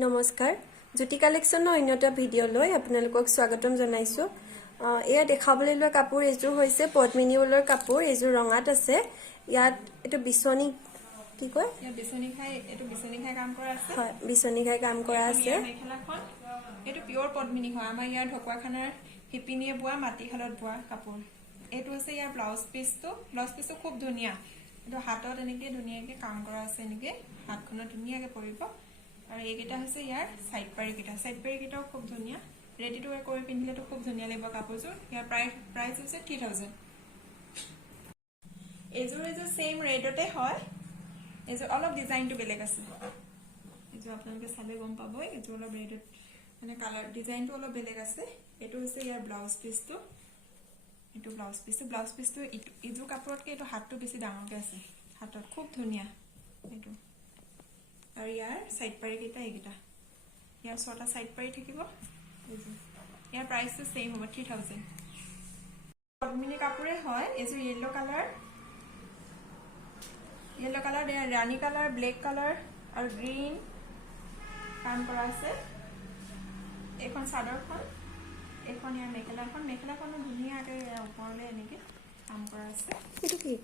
নমস্কাৰ জ্যোতি কালেকশ্যনৰ অন্য এটা ভিডিঅ'লৈ আপোনালোকক স্বাগতম জনাইছো এয়া দেখাবলৈ লোৱা কাপোৰ এযোৰ হৈছে পদ্মিনী উলৰ কাপোৰ এযোৰ ৰঙাত আছে ইয়াত এটো বিছনী কি কয় ইয়া বিছনী খাই কাম কৰা আছে হয় বিছনী খাই কাম কৰা আছে মেখেলাখন এটো পিওৰ পদ্মিনী হয় আমাৰ ইয়াৰ ঢকুৱাখানাৰ হিপিনিয়ে বোৱা মাটিশালত বোৱা কাপোৰ এটো আছে ইয়াৰ ব্লাউজ পিসটো খুব ধুনিয়া এটো হাতত এনেকে ধুনিয়াকে কাম কৰা আছে এনেকে হাতখনত ধুনিয়াকে পৰিব আৰু এইকেইটা হৈছে ইয়াৰ সাইড পাৰি কেইটাও খুব ধুনিয়া ৰেডি টু ওয়্যাৰ কৰি পিন্ধিলে তো খুব ধুনিয়া লাগিব কাপোৰযোৰ ইয়াৰ প্ৰাইস হৈছে 3000 এযোৰ সেম ৰেডতে হয় এযোৰ অলপ ডিজাইনটো বেলেগ আছে এযোৰ আপোনালোকে চালে গম পাব এযোৰ অলপ ৰেডত মানে কালাৰ ডিজাইনটো অলপ বেলেগ আছে এটো হৈছে ইয়াৰ ব্লাউজ পিসটো এটো ব্লাউজ পিসটো এযোৰ কাপোৰতকে এটো হাতটো বেছি ডাঙৰকে আছে হাতত খুব ধুনিয়া এটো আৰু ইয়াৰ সাইড পাৰি কেইটা এইকেইটা ইয়াৰ ছটা সাইড পাৰি থাকিব ইয়াৰ প্ৰাইসটো সেম হ'ব 3000 পদ্মিনী কাপোৰে হয় এযোৰ ইয়েলো কালাৰ ৰানী কালাৰ ব্লেক কালাৰ আৰু গ্ৰীন কাম কৰা আছে এখন চাদৰখন এখন ইয়াৰ মেখেলাখনো ধুনীয়াকৈ ওপৰলৈ এনেকৈ কাম কৰা আছে এটো কি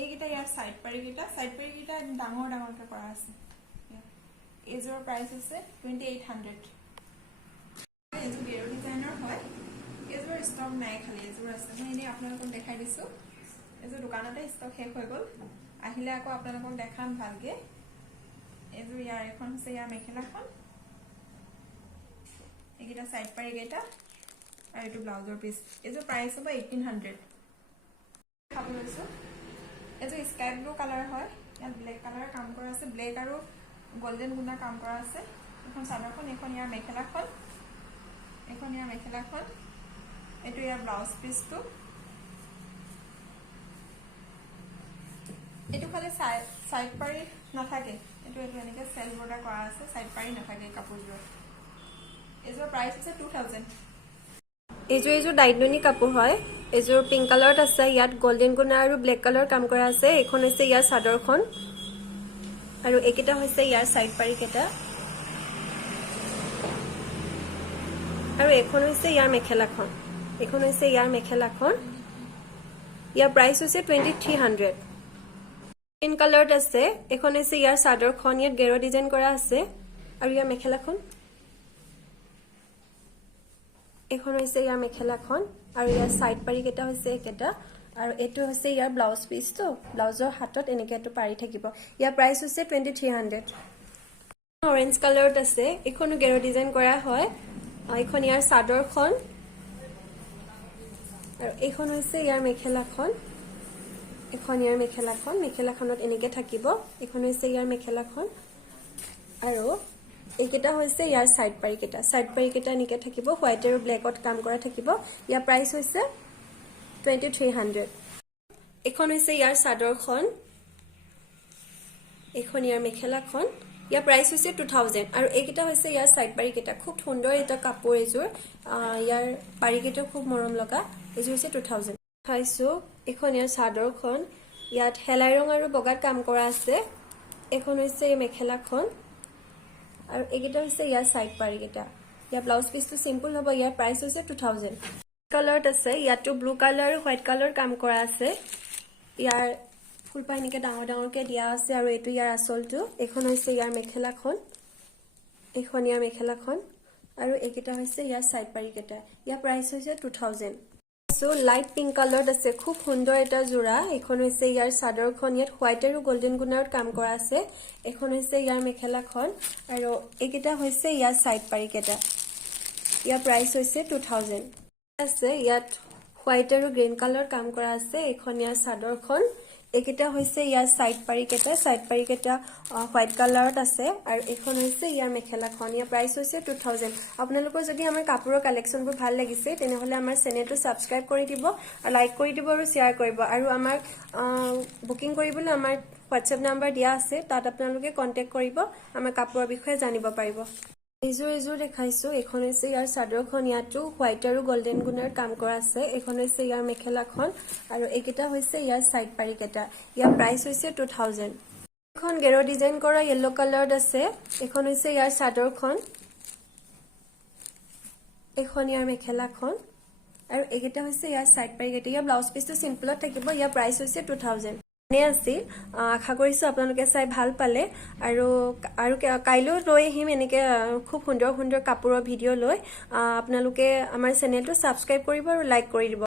এইকেইটা ইয়াৰ সাইড পাৰি কেইটা ডাঙৰকৈ কৰা আছে এযোৰ প্ৰাইস হৈছে 2800 এযোৰ গেৰো ডিজাইনৰ হয় এযোৰ ষ্টক নাই খালি এযোৰ আছে মই এনে আপোনালোকক দেখাই দিছো এযোৰ দোকানতে ষ্টক শেষ হৈ গ'ল আহিলে আকৌ আপোনালোকক দেখাম ভালকে এযোৰ ইয়াৰ এখন হৈছে ইয়াৰ মেখেলাখন এইকেইটা সাইড পাৰি কেইটা আৰু এটো ব্লাউজৰ পিস এযোৰ প্ৰাইস হ'ব 1800 খাব লৈছো এযোৰ স্কাই ব্লু কালাৰ হয় ইয়াত ব্লেক কালাৰ কাম কৰা আছে ব্লেক আৰু গোল্ডেন গুণা কাম কৰা আছে এখন চাদৰখন এখন ইয়াৰ মেখেলাখন এটো ইয়াৰ ব্লাউজ পিসটো এটো খালি সাইড পাৰি নাথাকে এটো এনেকে সেল বৰ্ডাৰ কৰা আছে সাইড পাৰি নাথাকে কাপোৰযোৰ এযোৰ প্ৰাইস আছে 2000 এযোৰ দাইডনী কাপোৰ হয় এযোৰ পিংক কালাৰত আছে ইয়াত গোল্ডেন গুণা আৰু ব্লেক কালাৰ কাম কৰা আছে এখন হৈছে ইয়াৰ চাদৰখন আৰু একেটা হৈছে ইয়াৰ সাইড পাৰি কেটা আৰু এখন হৈছে ইয়াৰ মেখেলাখন ইয়াৰ প্ৰাইস হৈছে 2300 পিংক কালাৰত আছে এখন হৈছে ইয়াৰ চাদৰখন ইয়াত গেৰো ডিজাইন কৰা আছে আৰু ইয়াৰ মেখেলাখন এখন হৈছে ইয়াৰ মেখেলাখন আৰু ইয়াৰ সাইড পাৰি কেটা হৈছে একেটা আৰু এটো হৈছে ইয়াৰ ব্লাউজ পিসটো ব্লাউজৰ হাতত এনেকে এটো পাৰি থাকিব ইয়াৰ প্ৰাইস হৈছে 2300 অৰেঞ্জ কালাৰত আছে এখনো গেৰো ডিজাইন কৰা হয় এখন ইয়াৰ চাদৰখন আৰু এখন হৈছে ইয়াৰ মেখেলাখনত এনেকে থাকিব এখন হৈছে ইয়াৰ মেখেলাখন আৰু এইকেটা হৈছে ইয়াৰ সাইড পাৰি কেটা এনেকে থাকিব হোৱাইট আৰু ব্লেকত কাম কৰা থাকিব ইয়াৰ প্ৰাইস হৈছে 2300 এখন হৈছে ইয়াৰ চাদৰখন এখন ইয়াৰ মেখেলাখন ইয়াৰ প্ৰাইস হৈছে 2000 আৰু এইকেটা হৈছে ইয়াৰ সাইড পাৰি কেটা খুব সুন্দৰ এটা কাপোৰ এযোৰ ইয়াৰ পাৰি কেটা খুব মৰম লগা এযোৰ হৈছে 2000 খাইছো এখন ইয়াৰ চাদৰখন ইয়াত হেলাই ৰং আৰু বগাত কাম কৰা আছে এখন হৈছে এই মেখেলাখন আৰু এইকেটা হৈছে ইয়াৰ সাইড পাৰি কেটা ইয়াৰ ব্লাউজ পিসটো সিম্পল হ'ব ইয়াৰ প্ৰাইস হৈছে 2000 কালাৰত আছে ইয়াতো ব্লু কালাৰ আৰু হোৱাইট কালাৰ কাম কৰা আছে ইয়াৰ ফুলপা এনেকে ডাঙৰকে দিয়া আছে আৰু এটো ইয়াৰ আসলটো এখন হৈছে ইয়াৰ মেখেলাখন আৰু এইকেটা হৈছে ইয়াৰ সাইড পাৰি কেটা ইয়াৰ প্ৰাইস হৈছে 2000 সো লাইট পিংক কালাৰত আছে খুব সুন্দৰ এটা জোৰা এখন হৈছে ইয়াৰ চাদৰখন ইয়াত হোৱাইট আৰু গোল্ডেন গুণাৰত কাম কৰা আছে এখন হৈছে ইয়াৰ মেখেলাখন আৰু এইকেটা হৈছে ইয়াৰ সাইড পাৰি কেটা ইয়াৰ প্ৰাইস হৈছে 2000 আছে ইয়াত হোৱাইট আৰু গ্ৰীন কালাৰ কাম কৰা আছে এখন ইয়াৰ চাদৰখন একেটা হৈছে ইয়াৰ সাইড পাৰি কেটা হোৱাইট কালাৰত আছে আৰু এখন হৈছে ইয়াৰ মেখেলাখন ইয়াৰ প্ৰাইস হৈছে 2000 আপোনালোকৰ যদি আমাৰ কাপোৰৰ কালেকচনবোৰ ভাল লাগিছে তেনেহলে আমাৰ চেনেলটো সাবস্ক্ৰাইব কৰি দিব আৰু লাইক কৰি দিব আৰু শেয়াৰ কৰিব আৰু আমাৰ বুকিং কৰিবলৈ আমাৰ WhatsApp নাম্বাৰ দিয়া আছে তাত আপোনালোকে কন্টাক্ট কৰিব আমাৰ কাপোৰৰ বিষয়ে জানিব পাৰিব এযোৰ দেখাইছো এখন হৈছে ইয়াৰ চাদৰখন ইয়াতো হোৱাইট আৰু গোল্ডেন গুণৰ কাম কৰা আছে এখন হৈছে ইয়াৰ মেখেলাখন আৰু এইকেটা হৈছে ইয়াৰ সাইড পাৰি কেটা ইয়াৰ প্ৰাইস হৈছে 2000 এখন গেৰ ডিজাইন কৰা য়েলো কালাৰত আছে এখন হৈছে ইয়াৰ চাদৰখন এখন ইয়াৰ মেখেলাখন আৰু এইকেইটা হৈছে ইয়াৰ সাইড পাৰি কেইটা ইয়াৰ ব্লাউজ পিসটো সিম্পলত থাকিব ইয়াৰ প্ৰাইস হৈছে 2000 নে আছিল আশা কৰিছো আপোনালোকে চাই ভাল পালে আৰু কাইলৈ লৈ আহিম এনেকে খুব সুন্দৰ সুন্দৰ কাপোৰৰ ভিডিও লৈ আপোনালোকে আমাৰ চেনেলটো সাবস্ক্ৰাইব কৰিব আৰু লাইক কৰি দিব